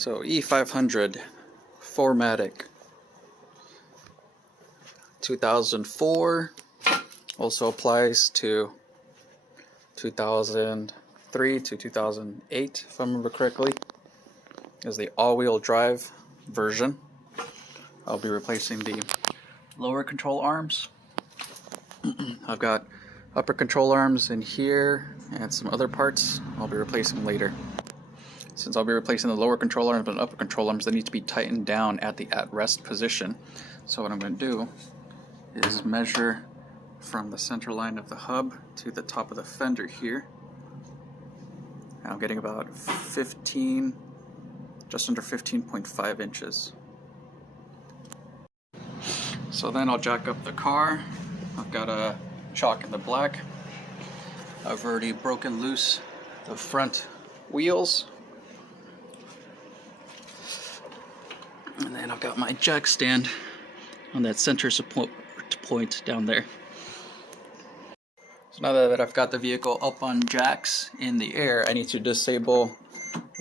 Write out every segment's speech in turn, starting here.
So e500 4matic 2004 also applies to 2003 to 2008 if I remember correctly, is the all-wheel drive version. I'll be replacing the lower control arms. I've got upper control arms in here and some other parts I'll be replacing later. Since I'll be replacing the lower control arms and upper control arms, they need to be tightened down at the at-rest position. So what I'm going to do is measure from the center line of the hub to the top of the fender here. And I'm getting about 15, just under 15.5 inches. So then I'll jack up the car. I've got a chalk in the black. I've already broken loose the front wheels. And then I've got my jack stand on that center support point down there. So now that I've got the vehicle up on jacks in the air, I need to disable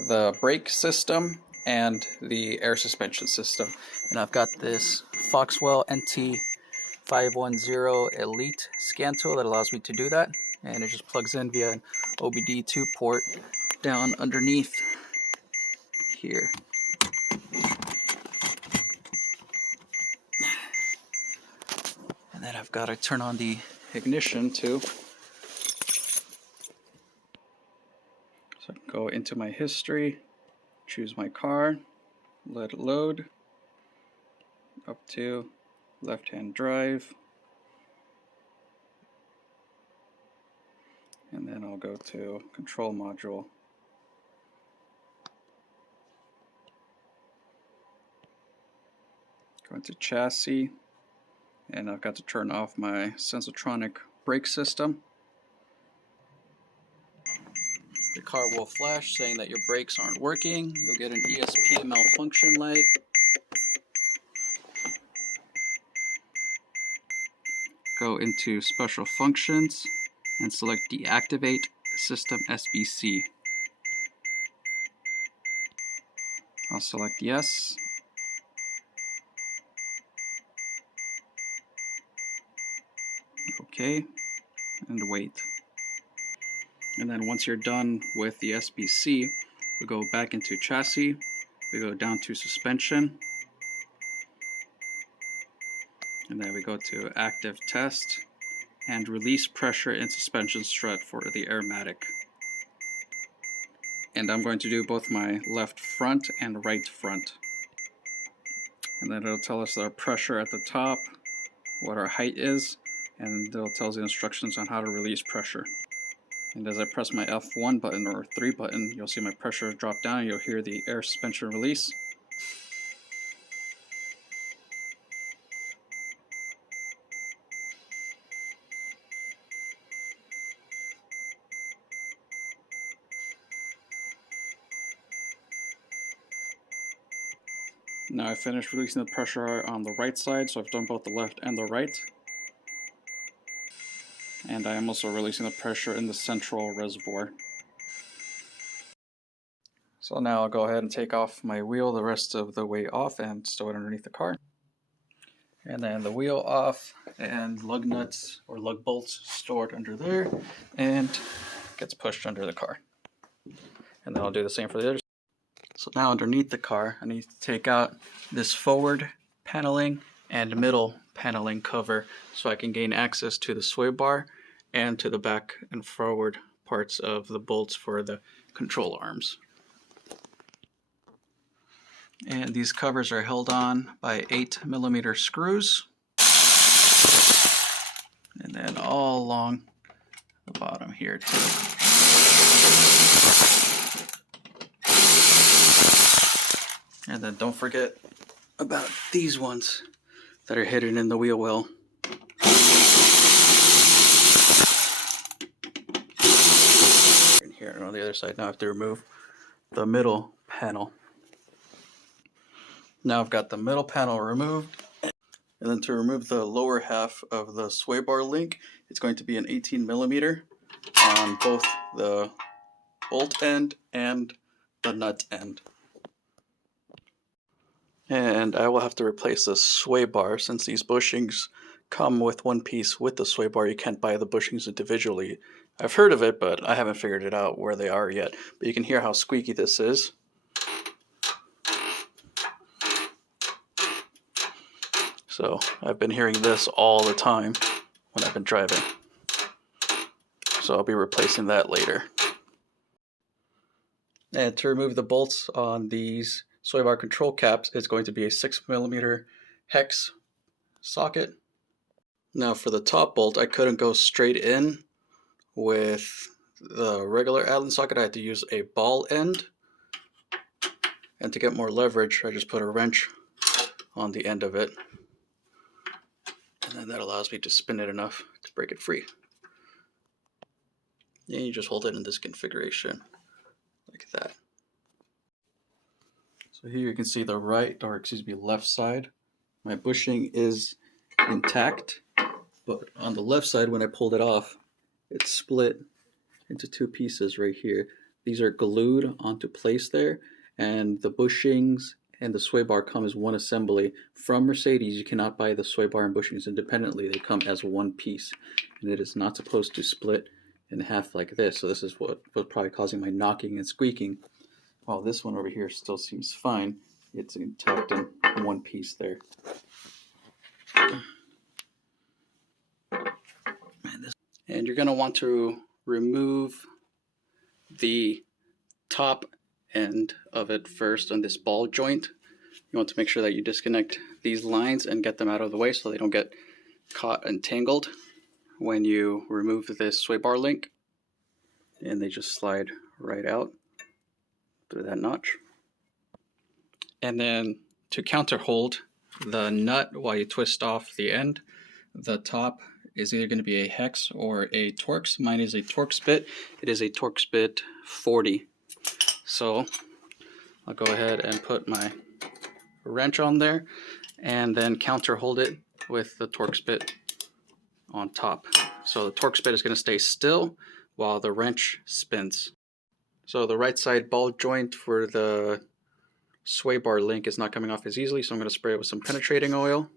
the brake system and the air suspension system. And I've got this Foxwell NT510 Elite scan tool that allows me to do that. And it just plugs in via an OBD2 port down underneath here. And then I've got to turn on the ignition too. So I can go into my history, choose my car, let it load, up to left-hand drive, and then I'll go to control module. Go into chassis, and I've got to turn off my Sensotronic brake system. The car will flash saying that your brakes aren't working. You'll get an ESP malfunction light. Go into special functions and select deactivate system SBC. I'll select yes. Okay, and wait. And then once you're done with the SBC, we go back into chassis, we go down to suspension, and then we go to active test and release pressure in suspension strut for the airmatic. And I'm going to do both my left front and right front. And then it'll tell us our pressure at the top, what our height is, and it'll tell us the instructions on how to release pressure. And as I press my F1 button or 3 button, you'll see my pressure drop down and you'll hear the air suspension release. Now I finished releasing the pressure on the right side, so I've done both the left and the right. And I am also releasing the pressure in the central reservoir. So now I'll go ahead and take off my wheel the rest of the way off and stow it underneath the car. And then the wheel off and lug nuts or lug bolts stored under there and gets pushed under the car. And then I'll do the same for the others. So now underneath the car, I need to take out this forward paneling and middle paneling cover so I can gain access to the sway bar and to the back and forward parts of the bolts for the control arms. And these covers are held on by 8mm screws. And then all along the bottom here too. And then don't forget about these ones that are hidden in the wheel well. And here and on the other side, now I have to remove the middle panel. Now I've got the middle panel removed. And then to remove the lower half of the sway bar link, it's going to be an 18mm on both the bolt end and the nut end. and I will have to replace the sway bar since these bushings come with one piece with the sway bar. You can't buy the bushings individually. I've heard of it, but I haven't figured it out where they are yet. But you can hear how squeaky this is. So I've been hearing this all the time when I've been driving. So I'll be replacing that later. And to remove the bolts on these sway bar control caps, it's going to be a 6mm hex socket. Now for the top bolt, I couldn't go straight in with the regular Allen socket. I had to use a ball end. And to get more leverage, I just put a wrench on the end of it. And then that allows me to spin it enough to break it free. And you just hold it in this configuration, like that. So here you can see the left side. My bushing is intact, but on the left side, when I pulled it off, it's split into two pieces right here. These are glued onto place there, and the bushings and the sway bar come as one assembly. From Mercedes, you cannot buy the sway bar and bushings independently. They come as one piece, and it is not supposed to split in half like this. So this is what was probably causing my knocking and squeaking. While this one over here still seems fine, it's intact in one piece there. And you're going to want to remove the top end of it first on this ball joint. You want to make sure that you disconnect these lines and get them out of the way so they don't get caught and tangled when you remove this sway bar link. And they just slide right out through that notch. And then to counter hold the nut while you twist off the end, the top is either going to be a hex or a Torx. Mine is a Torx bit. It is a Torx bit 40. So I'll go ahead and put my wrench on there and then counter hold it with the Torx bit on top. So the Torx bit is going to stay still while the wrench spins. So the right side ball joint for the sway bar link is not coming off as easily, so I'm going to spray it with some penetrating oil.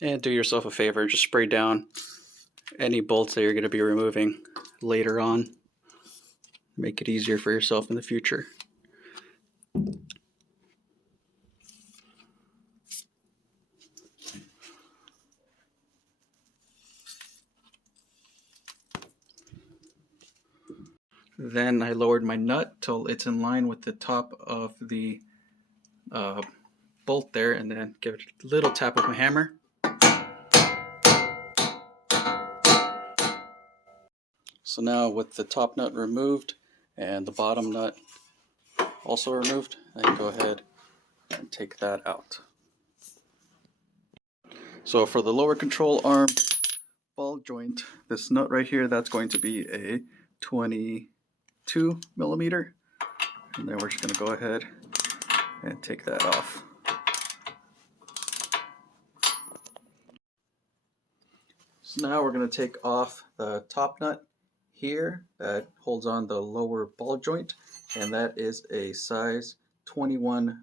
And do yourself a favor, just spray down any bolts that you're going to be removing later on. Make it easier for yourself in the future. Then I lowered my nut till it's in line with the top of the bolt there, and then give it a little tap with my hammer. So now with the top nut removed and the bottom nut also removed, I can go ahead and take that out. So for the lower control arm ball joint, this nut right here, that's going to be a 22mm. And then we're just going to go ahead and take that off. So now we're going to take off the top nut here that holds on the lower ball joint, and that is a size 21mm.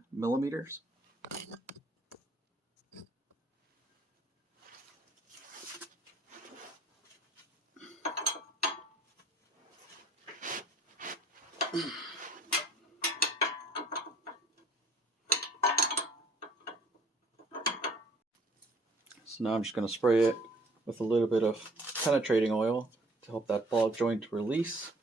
So now I'm just going to spray it with a little bit of penetrating oil to help that ball joint release.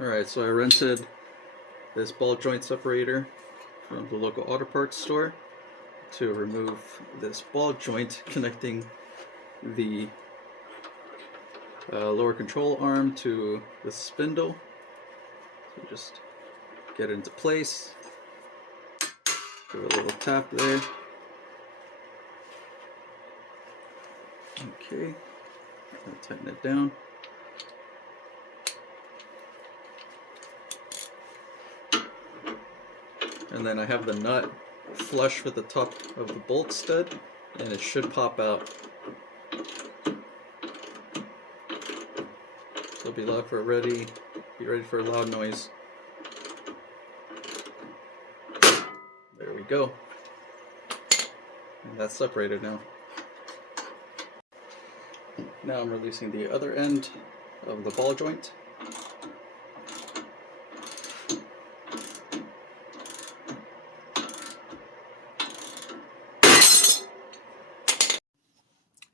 Alright, so I rented this ball joint separator from the local auto parts store to remove this ball joint connecting the lower control arm to the spindle. So just get it into place, give it a little tap there. Okay, I'll tighten it down. And then I have the nut flush with the top of the bolt stud, and it should pop out. So be ready for a loud noise. There we go. And that's separated now. Now I'm releasing the other end of the ball joint.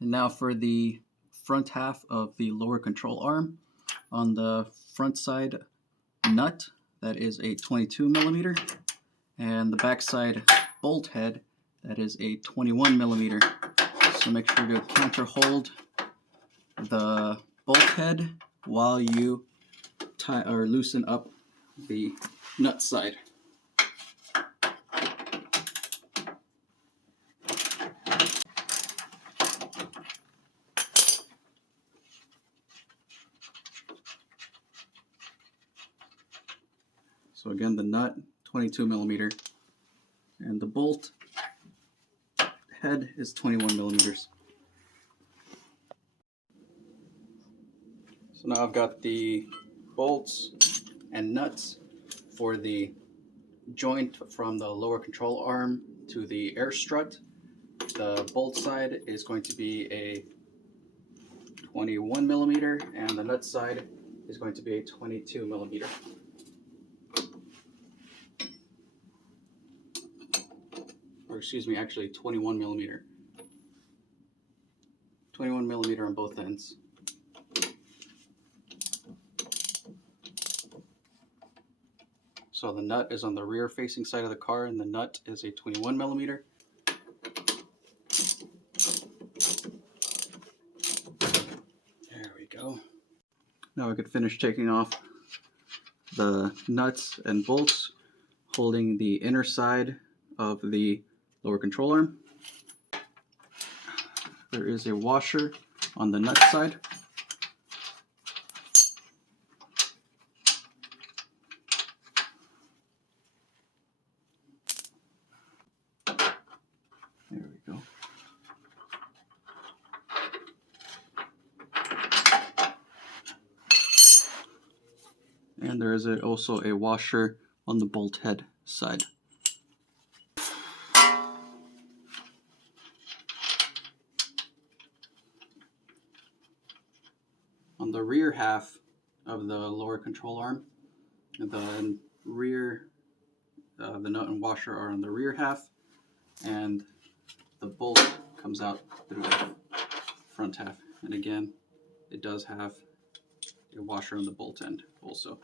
And now for the front half of the lower control arm. On the front side nut, that is a 22 millimeter, and the back side bolt head, that is a 21 millimeter. So make sure to counter hold the bolt head while you tie or loosen up the nut side. So again, the nut 22 millimeter, and the bolt head is 21 millimeters. So now I've got the bolts and nuts for the joint from the lower control arm to the air strut. The bolt side is going to be a 21 millimeter, and the nut side is going to be a 22 millimeter. Or excuse me, actually 21 millimeter. 21 millimeter on both ends. So the nut is on the rear facing side of the car, and the nut is a 21 millimeter. There we go. Now I could finish taking off the nuts and bolts holding the inner side of the lower control arm. There is a washer on the nut side. There we go. And there is also a washer on the bolt head side. On the rear half of the lower control arm, the rear, the nut and washer are on the rear half, and the bolt comes out through the front half. And again, it does have a washer on the bolt end also.